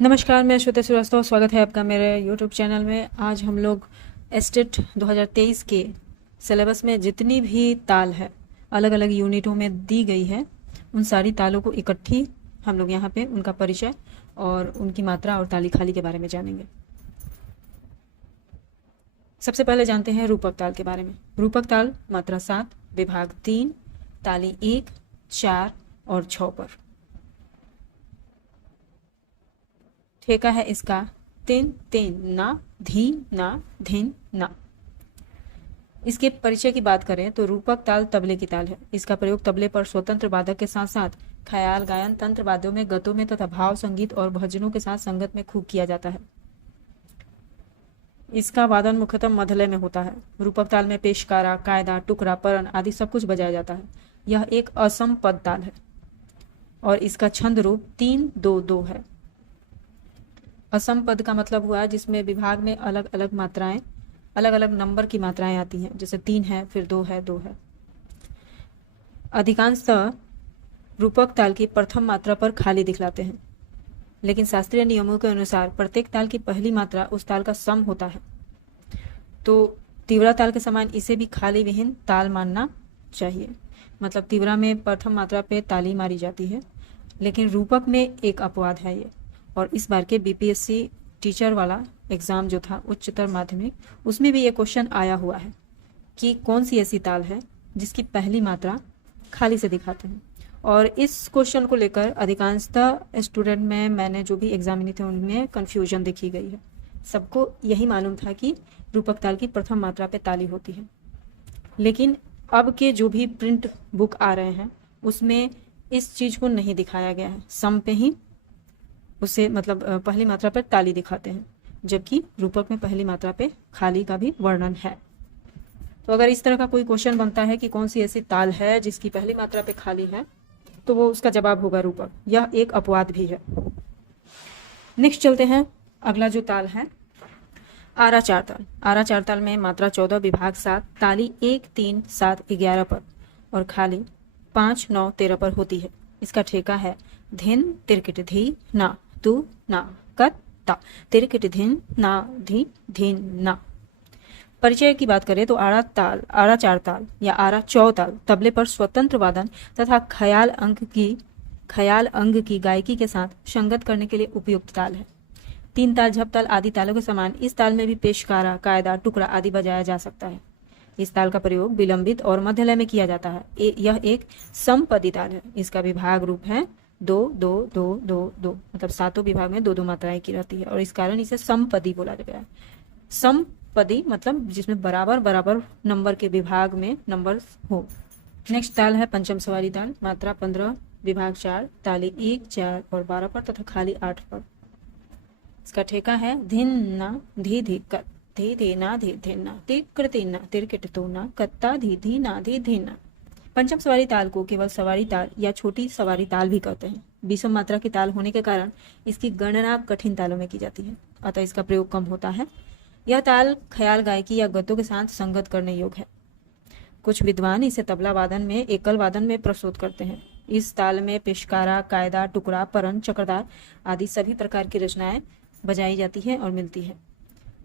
नमस्कार, मैं श्वेता श्रीवास्तव। स्वागत है आपका मेरे यूट्यूब चैनल में। आज हम लोग एस्टेट 2023 के सिलेबस में जितनी भी ताल है अलग अलग यूनिटों में दी गई है, उन सारी तालों को इकट्ठी हम लोग यहाँ पे उनका परिचय और उनकी मात्रा और ताली खाली के बारे में जानेंगे। सबसे पहले जानते हैं रूपक ताल के बारे में। रूपक ताल मात्रा 7, विभाग 3, ताली 1, 4 और 6 पर। ठेका है इसका तिन तिन ना धी ना धिन ना। इसके परिचय की बात करें तो रूपक ताल तबले की ताल है। इसका प्रयोग तबले पर स्वतंत्र वादक के साथ साथ ख्याल गायन, तंत्र वाद्यों में, गतों में तथा भाव संगीत और भजनों के साथ संगत में खूब किया जाता है। इसका वादन मुख्यतः मध्यलय में होता है। रूपक ताल में पेशकारा, कायदा, टुकड़ा, परन आदि सब कुछ बजाया जाता है। यह एक असम पद ताल है और इसका छंद रूप 3-2-2 है। असम पद का मतलब हुआ जिसमें विभाग में अलग अलग मात्राएं, अलग अलग नंबर की मात्राएं आती हैं, जैसे 3 है, फिर 2 है, 2 है। अधिकांशतः रूपक ताल की प्रथम मात्रा पर खाली दिखलाते हैं, लेकिन शास्त्रीय नियमों के अनुसार प्रत्येक ताल की पहली मात्रा उस ताल का सम होता है, तो तीव्रा ताल के समान इसे भी खाली विहीन ताल मानना चाहिए। मतलब तीव्रा में प्रथम मात्रा पे ताली मारी जाती है, लेकिन रूपक में एक अपवाद है ये। और इस बार के बीपीएससी टीचर वाला एग्जाम जो था उच्चतर माध्यमिक, उसमें भी ये क्वेश्चन आया हुआ है कि कौन सी ऐसी ताल है जिसकी पहली मात्रा खाली से दिखाते हैं। और इस क्वेश्चन को लेकर अधिकांशतः स्टूडेंट में मैंने जो भी एग्जामिनी थे उनमें कन्फ्यूजन देखी गई है। सबको यही मालूम था कि रूपक ताल की प्रथम मात्रा पे ताली होती है, लेकिन अब के जो भी प्रिंट बुक आ रहे हैं उसमें इस चीज को नहीं दिखाया गया है। सम पे ही उसे मतलब पहली मात्रा पर ताली दिखाते हैं, जबकि रूपक में पहली मात्रा पे खाली का भी वर्णन है। तो अगर इस तरह का कोई क्वेश्चन बनता है कि कौन सी ऐसी ताल है जिसकी पहली मात्रा पे खाली है, तो वो उसका जवाब होगा रूपक। यह एक अपवाद भी है। नेक्स्ट चलते हैं। अगला जो ताल है आरा चार ताल। आरा चार ताल में मात्रा 14, विभाग 7, ताली 1, 3, 7, 11 पर और खाली 5, 9, 13 पर होती है। इसका ठेका है धिन तिरकिट धी ना तू ना कत ता तिरकिट धिन ना धी धिन ना। परिचय की बात करें तो आरा ताल, आरा चार ताल या आरा चौ ताल तबले पर स्वतंत्र वादन तथा ख्याल अंग की गायकी के साथ संगत करने के लिए उपयुक्त ताल है। 3 ताल, झपताल आदि तालों के समान इस ताल में भी पेशकारा, कायदा, टुकड़ा आदि बजाया जा सकता है। इस ताल का प्रयोग विलंबित और मध्यलय में किया जाता है। यह एक समपदी ताल है। इसका विभाग रूप है 2-2-2-2-2, मतलब सातों विभाग में 2-2 मात्राएं की रहती है और इस कारण इसे समपदी बोला गया है। समपदी मतलब जिसमें बराबर बराबर नंबर के विभाग में नंबर हो। नेक्स्ट ताल है पंचम सवारी ताल, मात्रा 15, विभाग 4, ताली 1, 4 और 12 पर तथा खाली 8 पर। इसका ठेका है धिन ना धी धी कत धी धी ना धी धिन ना तिकृति ना तिरकिट तो ना कत्ता धी धी ना धी धिन ना। पंचम सवारी ताल को केवल सवारी ताल या छोटी सवारी ताल भी कहते हैं। 20 मात्रा की ताल होने के कारण इसकी गणना कठिन तालों में की जाती है, अतः इसका प्रयोग कम होता है। यह ताल ख्याल गायकी या गतों के साथ संगत करने योग्य है। कुछ विद्वान इसे तबला वादन में, एकल वादन में प्रस्तुत करते हैं। इस ताल में पेशकारा, कायदा, टुकड़ा, परन, चक्रदार आदि सभी प्रकार की रचनाएं बजाई जाती है और मिलती है।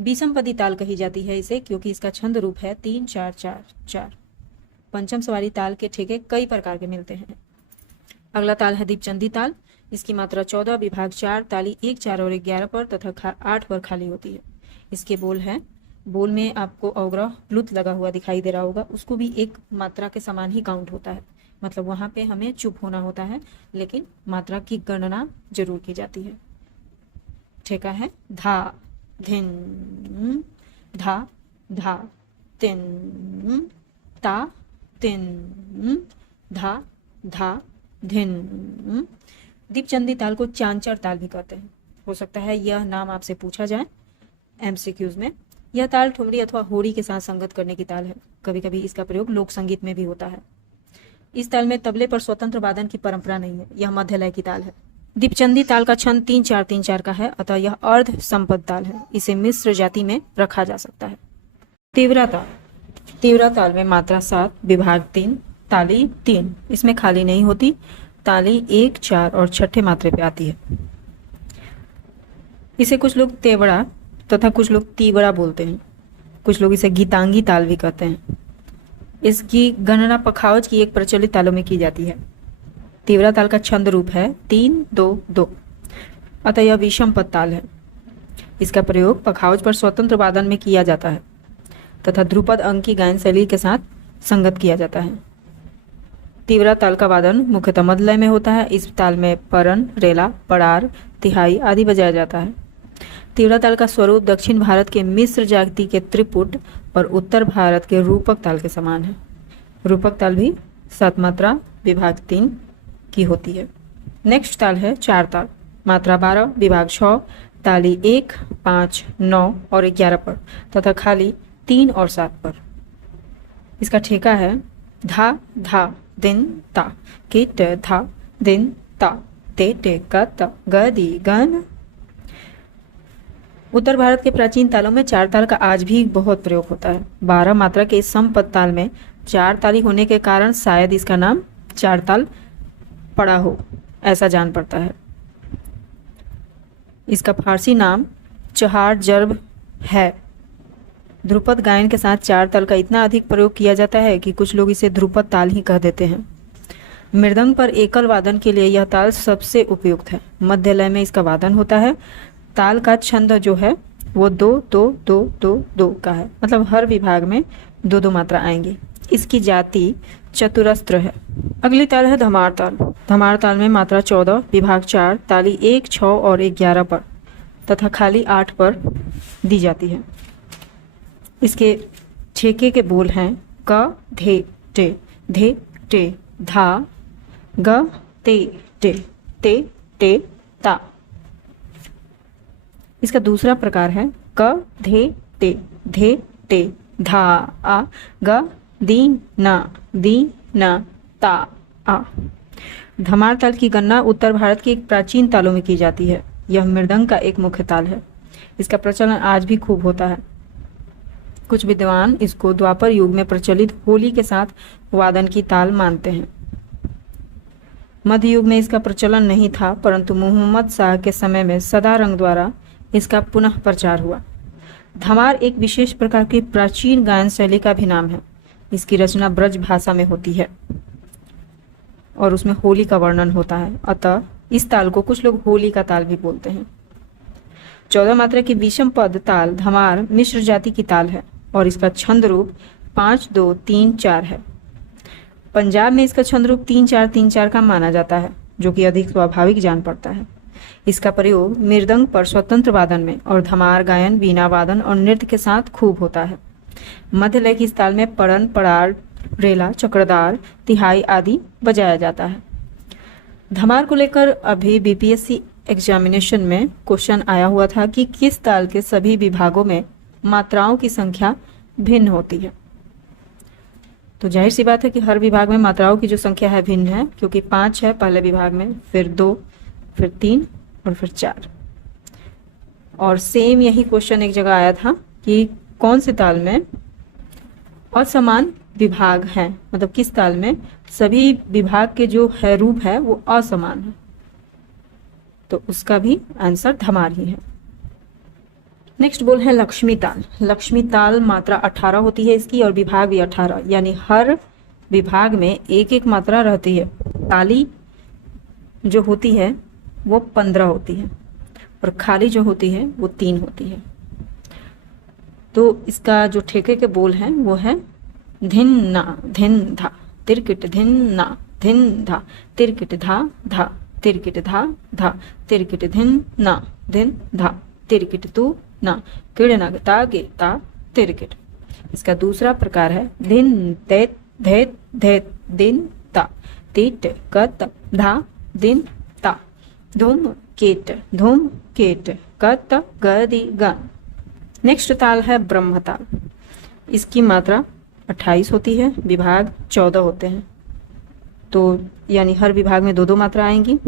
20 पदी ताल कही जाती है इसे, क्योंकि इसका छंद रूप है 3-4-4-4। पंचम सवारी ताल के ठेके कई प्रकार के मिलते हैं। अगला ताल है दीपचंदी ताल। इसकी मात्रा 14, विभाग 4, ताली 1, 4 और 11 पर तथा 8 पर खाली होती है। इसके बोल है, बोल में आपको अवग्रह प्लुत लगा हुआ दिखाई दे रहा होगा, उसको भी एक मात्रा के समान ही काउंट होता है। मतलब वहां पे हमें चुप होना होता है, लेकिन मात्रा की गणना जरूर की जाती है। ठेका है धा धिन धा धा तिन ता तिन धा धा धिन। दीपचंदी ताल को चांचर ताल भी कहते हैं। हो सकता है यह नाम आपसे पूछा जाए एमसीक्यूज में। यह ताल ठुमरी अथवा होड़ी के साथ संगत करने की ताल है। कभी कभी इसका प्रयोग लोक संगीत में भी होता है। इस ताल में तबले पर स्वतंत्र वादन की परंपरा नहीं है। यह मध्यलय की ताल है। दीपचंदी ताल का छंद 3-4-3-4 का है, अतः यह अर्ध संपद ताल है। इसे मिश्र जाति में रखा जा सकता है। तीव्रा ताल। तीव्रा ताल में मात्रा 7, विभाग 3, ताली 3, इसमें खाली नहीं होती। ताली 1, 4 और छठे मात्रे पे आती है। इसे कुछ लोग तेवड़ा तथा कुछ लोग तीवड़ा बोलते हैं। कुछ लोग इसे गीतांगी ताल भी कहते हैं। इसकी गणना पखावज की एक प्रचलित तालों में की जाती है। तीवरा ताल का छंद रूप है 3-2-2, अतः यह विषम पद ताल है। इसका प्रयोग पखावज पर स्वतंत्र वादन में किया जाता है तथा ध्रुपद अंग की गायन शैली के साथ संगत किया जाता है। तीवरा ताल का वादन मुख्यतः मध्यलय में होता है। इस ताल में परन, रेला, पड़ार, तिहाई आदि बजाया जाता है। तीवरा ताल का स्वरूप दक्षिण भारत के मिश्र जाति के त्रिपुट और उत्तर भारत के रूपक ताल के समान है। रूपक ताल भी 7 मात्रा विभाग 3 की होती है। नेक्स्ट ताल है 4 ताल, मात्रा 12 विभाग 6, ताली 1, 5, 9 और 11 पर तथा खाली 3 और 7 पर। इसका ठेका है धा धा दिन ता, किट धा दिन ता, ते टे का ता, ग दी गन। उत्तर भारत के प्राचीन तालों में 4 ताल का आज भी बहुत प्रयोग होता है। 12 मात्रा के इस समपद ताल में 4 ताली होने के कारण शायद इसका नाम 4 ताल पड़ा हो, ऐसा जान पड़ता है। इसका फारसी नाम चहार जर्ब है। ध्रुपद गायन के साथ 4 ताल का इतना अधिक प्रयोग किया जाता है कि कुछ लोग इसे ध्रुपद ताल ही कह देते हैं। मृदंग पर एकल वादन के लिए यह ताल सबसे उपयुक्त है। मध्य लय में इसका वादन होता है। ताल का छंद जो है वो 2-2-2-2-2 का है, मतलब हर विभाग में 2-2 मात्रा आएंगी। इसकी जाति चतुरस्त्र है। अगली ताल है धमार ताल। धमार ताल में मात्रा 14 विभाग 4, ताली 1, 6 और 11 पर तथा खाली 8 पर दी जाती है। इसके ठेके के बोल हैं क धे टे धा ग ते टे ता। इसका दूसरा प्रकार है क धे टे धा आ ग दी ना ता आ। धमार ताल की गणना उत्तर भारत के एक प्राचीन तालों में की जाती है। यह मृदंग का एक मुख्य ताल है। इसका प्रचलन आज भी खूब होता है। कुछ विद्वान इसको द्वापर युग में प्रचलित होली के साथ वादन की ताल मानते हैं। मध्य युग में इसका प्रचलन नहीं था, परंतु मोहम्मद शाह के समय में सदारंग द्वारा इसका पुनः प्रचार हुआ। धमार एक विशेष प्रकार की प्राचीन गायन शैली का भी नाम है। इसकी रचना ब्रज भाषा में होती है और उसमें होली का वर्णन होता है, अतः इस ताल को कुछ लोग होली का ताल भी बोलते हैं। 14 मात्रा की विषम पद ताल धमार मिश्र जाति की ताल है और इसका छंद रूप 5-2-3-4 है। पंजाब में इसका छंद रूप 3-4-3-4 का माना जाता है, जो कि अधिक स्वाभाविक जान पड़ता है। इसका प्रयोग मृदंग पर स्वतंत्र वादन में और धमार गायन, वीणा वादन और नृत्य के साथ खूब होता है। मध्य लय की इस ताल में पड़न, पड़ार, रेला, चक्रदार, तिहाई आदि बजाया जाता है। धमार को लेकर अभी बीपीएससी एग्जामिनेशन में क्वेश्चन आया हुआ था कि किस ताल के सभी विभागों में मात्राओं की संख्या भिन्न होती है। तो जाहिर सी बात है कि हर विभाग में मात्राओं की जो संख्या है भिन्न है, क्योंकि 5 है पहले विभाग में, फिर 2, फिर 3 और फिर 4। और सेम यही क्वेश्चन एक जगह आया था कि कौन से ताल में असमान विभाग हैं, मतलब किस ताल में सभी विभाग के जो है रूप है वो असमान है। तो उसका भी आंसर धमार ही है। नेक्स्ट बोल है लक्ष्मी ताल। लक्ष्मी ताल मात्रा 18 होती है इसकी और विभाग भी 18, यानी हर विभाग में एक एक मात्रा रहती है। ताली जो होती है वो 15 होती है और खाली जो होती है वो 3 होती है। तो इसका जो ठेके के बोल हैं वो है धिन ना धिन धा, तिरकिट धिन ना धिन धा, तिरकिट धा धा, तिरकिट धा धा, तिरकिट धिन ना धिन धा, तिरकिट तू ना, किड़नग ता गे ता तिरकिट। इसका दूसरा प्रकार है धिन ते धे धे दिन ता, तिट कत धा दिन ता, धूम केट कत गदी गन। नेक्स्ट ताल है ब्रह्म ताल। इसकी मात्रा 28 होती है, विभाग 14 होते हैं। तो यानी हर विभाग में 2-2 मात्रा आएंगी।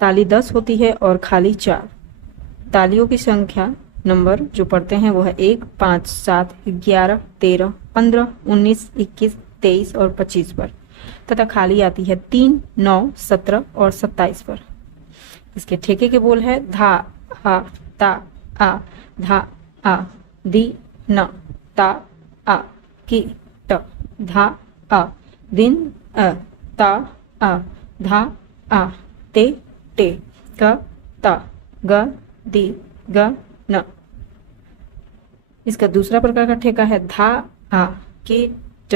ताली 10 होती है और खाली 4। तालियों की संख्या नंबर जो पढ़ते हैं वो है 1, 5, 7, 11, 13, 15, 19, 21, 23 और 25 पर, तथा खाली आती है 3, 9, 17 और 27 पर। इसके ठेके के बोल है धा आ ता आ धा आ दी न ता आ की ट धा आ दिन अ ता आ धा आ ते टे क ता ग दी ग न। इसका दूसरा प्रकार का ठेका है धा आ की ट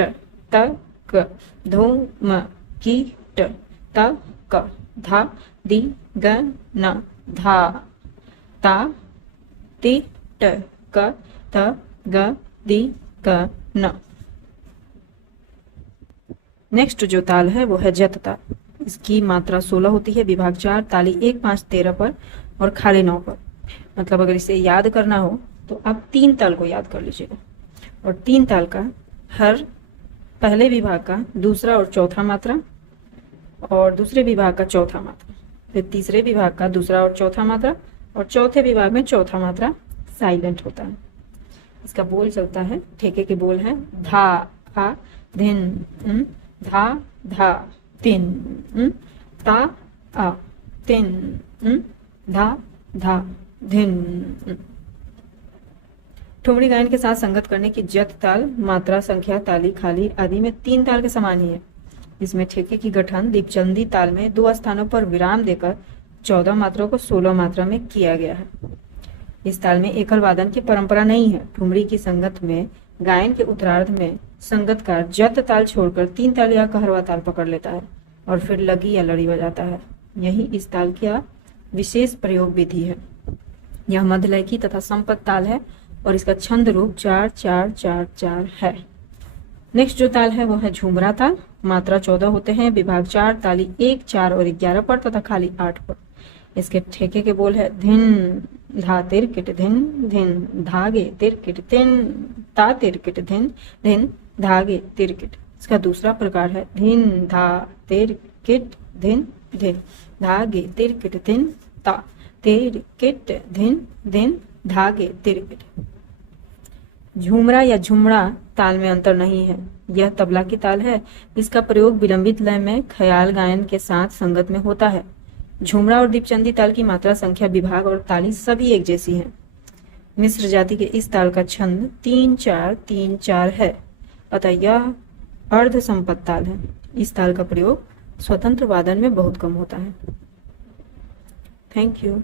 त क धूम की ट त क धा दी ग न धा ता ति ट क त ग दी ग न। नेक्स्ट जो ताल है वो है जत ताल। इसकी मात्रा 16 होती है, विभाग 4, ताली 1, 5, 13 पर और खाली 9 पर। मतलब अगर इसे याद करना हो तो आप 3 ताल को याद कर लीजिएगा, और 3 ताल का हर पहले विभाग का दूसरा और चौथा मात्रा, और दूसरे विभाग का चौथा मात्रा, फिर तीसरे विभाग का दूसरा और चौथा मात्रा, और चौथे विभाग में चौथा मात्रा साइलेंट होता है। इसका बोल चलता है, ठेके के बोल है धा आ धिन धा धा तिन ता आ तिन धा धा धिन। ठुमरी गायन के साथ संगत करने की जत ताल मात्रा, संख्या, ताली, खाली आदि में 3 ताल के समान ही है। इसमें ठेके की गठन दीपचंदी ताल में 2 स्थानों पर विराम देकर 14 मात्राओं को 16 मात्रा में किया गया है। इस ताल में एकल वादन की परंपरा नहीं है। ठुमरी की संगत में गायन के उत्तरार्ध में संगतकार जत ताल छोड़कर 3 ताल या कहरवा ताल पकड़ लेता है और फिर लगी या लड़ी बजाता है। यही इस ताल का विशेष प्रयोग विधि है। यह मध्यलय की तथा संपत ताल है और इसका छंद रूप 4-4-4-4 है। नेक्स्ट जो ताल है वो है झूमरा ताल। मात्रा 14 होते हैं, विभाग 4, ताली 1, 4 और 11 पर तथा खाली 8 पर। इसके ठेके के बोल है धिन धा तिरकिट धिन धिन धागे तिरकिट तिन ता तिरकिट धिन धिन धागे तिरकिट। इसका दूसरा प्रकार है धिन धा तिरकिट धिन धिन धागे तिरकिट धिन ता तिरकिट धिन धिन धागे तिरकिट। झूमरा या झुमड़ा ताल में अंतर नहीं है। यह तबला की ताल है। इसका प्रयोग विलंबित लय में ख्याल गायन के साथ संगत में होता है। झुमरा और दीपचंदी ताल की मात्रा, संख्या, विभाग और ताली सभी एक जैसी हैं। मिश्र जाति के इस ताल का छंद 3-4-3-4 है, अतः यह अर्ध संपत ताल है। इस ताल का प्रयोग स्वतंत्र वादन में बहुत कम होता है। Thank you.